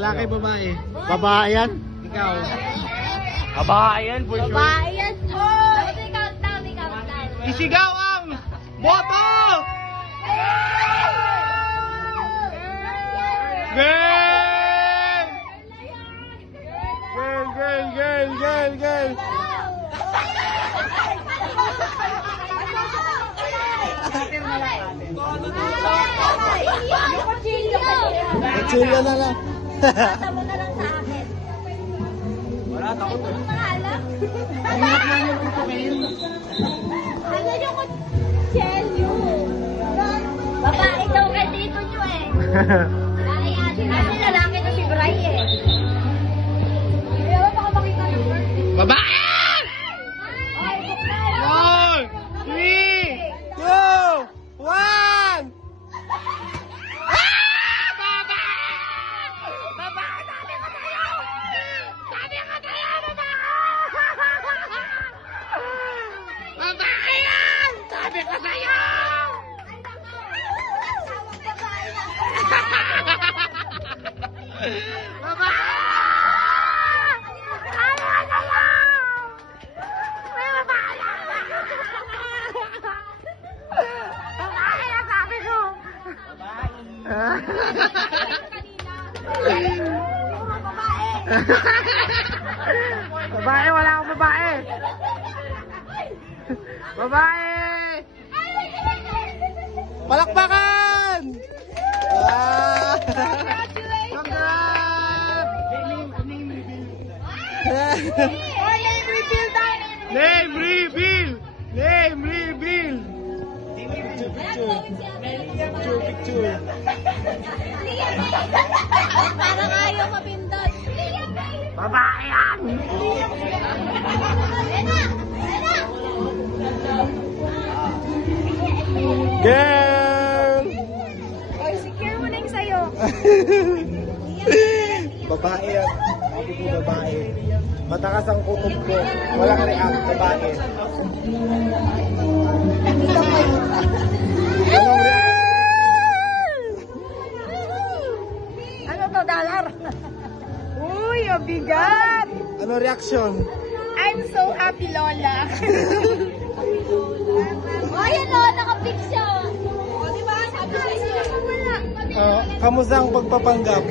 Lalaki, babae. Babae yan? Ikaw. Babae yan, for sure. Babae yan. Countdown. Isigaw ang boto! Girl! Girl, girl, girl, girl, girl. Chilla na lang. Tama na lang sa akin. Wala, takot Anong pangalan? Ano yung kutselyo? Babae daw ka dito nyo eh. Kasi lalaki na si Bray eh. Ayaw baka makita ng birthday. Babae! 1, 3, 2, 1! Babae yan! Sabi ko sa'yo! Babae! Sabi ko sa'yo! May babae yan! Babae yan sabi ko! Babae, wala akong babae! Babae! Palakpakan! Ah! Congrats! Name reveal! Name reveal! Picture. Parang ayaw mapindot. Babae yan! Girl! Oy, secure mo na yung sayo. Babae yan. Sabi ko babae. Matakas ang kutob ko. Walang react. Babae. Anong react? Ano to, dollar? Uy, ang bigat! Ano reaction? I'm so happy, Lola. Ay, ano, naka-picture. O, diba? Sabi sa inyo. Wala. Kamusta ang pagpapanggap?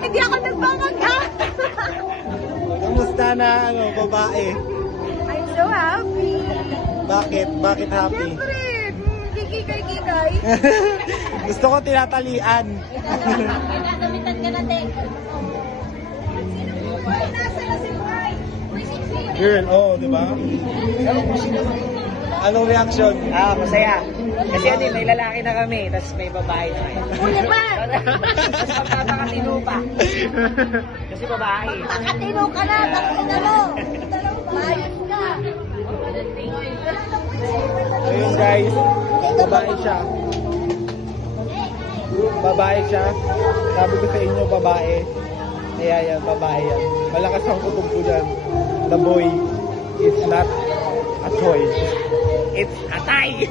Hindi ako nagpapanggap. Kamusta na ano, babae? I'm so happy. Bakit? Bakit happy? Siyempre, kikikay-kikay. Gusto ko tinatalian. Ginagamitan ka na, Tek. Nasa na si Bray. Girl, oh, di ba? Anong reaction? Masaya. Kasi ano, may lalaki na kami, tapos may babae na kayo. Uli pa. Tapos magpapakatino pa. Kasi babae. Makatino ka na. Takina mo. Bayos ka. Ayun guys, babae siya. Babae siya. Sabi ko sa inyo, babae. Kaya yan, babae yan. Malakas ang kutob ko dyan. The boy is not a toy. It's a tie.